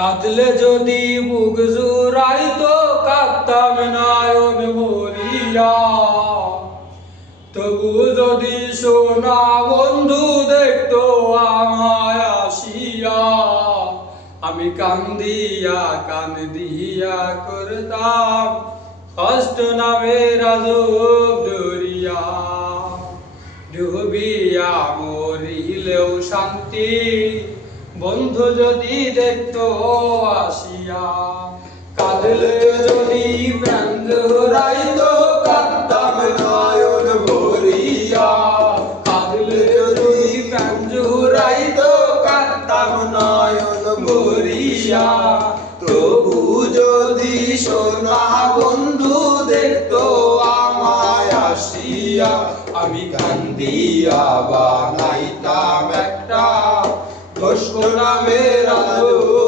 কাঁদলে যদি বুক জুড়াইতো কাঁদতাম নয়ন ভরিয়া, তবু যদি সোনা বন্ধু দেখতো আমায় আসিয়া, আমি কান্দিয়া কান্দিয়া করতাম কষ্ট নামের আজব দরিয়া। ডুবিয়া মরিলেও শান্তি বন্ধু যদি দেখতো আসিয়া, কাঁদলে যদি প্রাণ জুড়াইতো কাঁদতাম নয়ন ভরিয়া, কাঁদলে যদি প্রাণ জুড়াইতো কাঁদতাম নয়ন ভরিয়া। তবু যদি সোনা বন্ধু দেখতো আমায় আসিয়া, আমি কান্দিয়া বানাইতাম একটা কষ্ট নামের আজব